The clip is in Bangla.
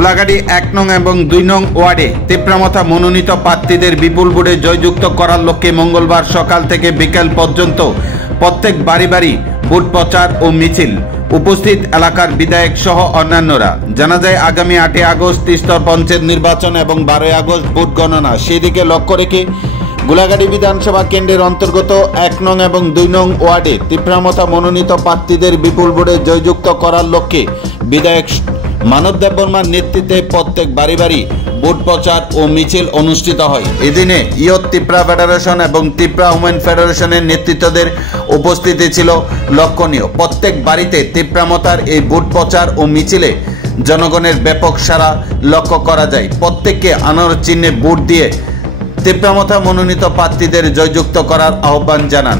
গোলাঘাটি ১ নং এবং ২ নং ওয়ার্ডে তিপ্রামথা মনোনীত প্রার্থীদের বিপুল ভোটে জয়যুক্ত করার লক্ষ্যে মঙ্গলবার সকাল থেকে বিকেল পর্যন্ত প্রত্যেক বাড়ি বাড়ি ভোট প্রচার ও মিছিল। উপস্থিত এলাকার বিধায়ক সহ অন্যান্যরা। জানা যায় আগামী ৮ই আগস্ট স্তর পঞ্চায়েত নির্বাচন এবং ১২ই আগস্ট ভোট গণনা, সেই দিকে লক্ষ্য রেখে গোলাঘাটি বিধানসভা কেন্দ্রের অন্তর্গত ১ নং এবং ২ নং ওয়ার্ডে তিপ্রামথা মনোনীত প্রার্থীদের বিপুল ভোটে জয়যুক্ত করার লক্ষ্যে বিধায়ক মানব দেববর্মার নেতৃত্বে প্রত্যেক বাড়ি বাড়ি ভোট প্রচার ও মিছিল অনুষ্ঠিত হয়। এদিনে ইয়ত ত্রিপুরা ফেডারেশন এবং ত্রিপুরা উমেন ফেডারেশনের নেতৃত্বদের উপস্থিতি ছিল লক্ষণীয়। প্রত্যেক বাড়িতে তিপ্রামথার এই ভোট প্রচার ও মিছিলে জনগণের ব্যাপক সাড়া লক্ষ্য করা যায়। প্রত্যেককে আনার চিহ্নে ভোট দিয়ে তিপ্রামথা মনোনীত প্রার্থীদের জয়যুক্ত করার আহ্বান জানান।